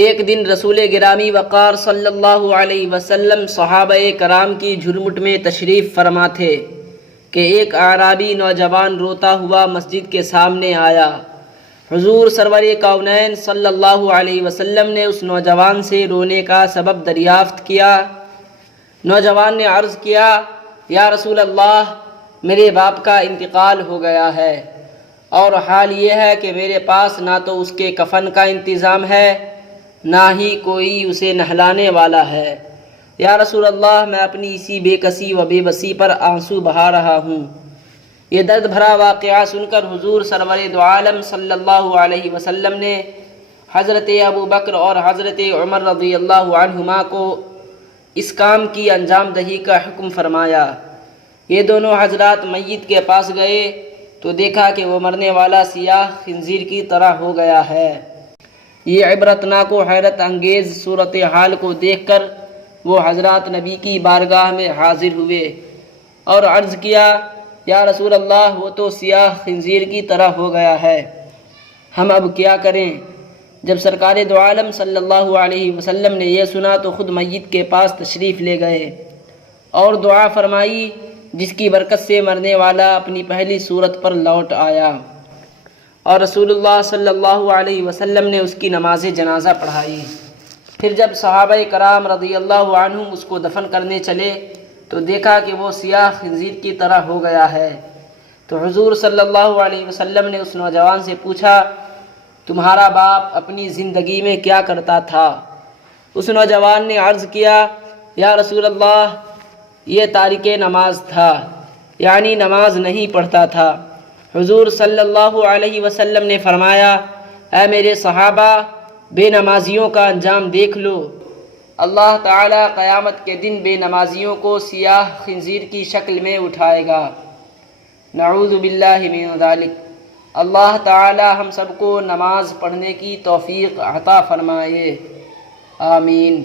ایک دن رسول گرامی وقار صلی اللہ علیہ وسلم صحابہ کرام کی جھرمٹ میں تشریف فرما تھے کہ ایک اعرابی نوجوان روتا ہوا مسجد کے سامنے آیا۔ حضور سرور کونین صلی اللہ علیہ وسلم نے اس نوجوان سے رونے کا سبب دریافت کیا۔ نوجوان نے عرض کیا، یا رسول اللہ، میرے باپ کا انتقال ہو گیا ہے، اور حال یہ ہے کہ میرے پاس نہ تو اس کے کفن کا انتظام ہے، نہ ہی کوئی اسے نہلانے والا ہے۔ یا رسول اللہ، میں اپنی اسی بے کسی و بے بسی پر آنسو بہا رہا ہوں۔ یہ درد بھرا واقعہ سن کر حضور سرور دو عالم صلی اللہ علیہ وسلم نے حضرت ابو بکر اور حضرت عمر رضی اللہ عنہما کو اس کام کی انجام دہی کا حکم فرمایا۔ یہ دونوں حضرات میت کے پاس گئے تو دیکھا کہ وہ مرنے والا سیاہ خنزیر کی طرح ہو گیا ہے۔ یہ عبرتناک و حیرت انگیز صورتحال کو دیکھ کر وہ حضرات نبی کی بارگاہ میں حاضر ہوئے اور عرض کیا، یا رسول اللہ، وہ تو سیاہ خنزیر کی طرح ہو گیا ہے، ہم اب کیا کریں؟ جب سرکار دو عالم صلی اللہ علیہ وسلم نے یہ سنا تو خود میت کے پاس تشریف لے گئے اور دعا فرمائی، جس کی برکت سے مرنے والا اپنی پہلی صورت پر لوٹ آیا، اور رسول اللہ صلی اللہ علیہ وسلم نے اس کی نماز جنازہ پڑھائی۔ پھر جب صحابہ کرام رضی اللہ عنہم اس کو دفن کرنے چلے تو دیکھا کہ وہ سیاہ خنزیر کی طرح ہو گیا ہے۔ تو حضور صلی اللہ علیہ وسلم نے اس نوجوان سے پوچھا، تمہارا باپ اپنی زندگی میں کیا کرتا تھا؟ اس نوجوان نے عرض کیا، یا رسول اللہ، یہ تارک نماز تھا، یعنی نماز نہیں پڑھتا تھا۔ حضور صلی اللہ علیہ وسلم نے فرمایا، اے میرے صحابہ، بے نمازیوں کا انجام دیکھ لو، اللہ تعالیٰ قیامت کے دن بے نمازیوں کو سیاہ خنزیر کی شکل میں اٹھائے گا۔ نعوذ باللہ من ذالک۔ اللہ تعالیٰ ہم سب کو نماز پڑھنے کی توفیق عطا فرمائے، آمین۔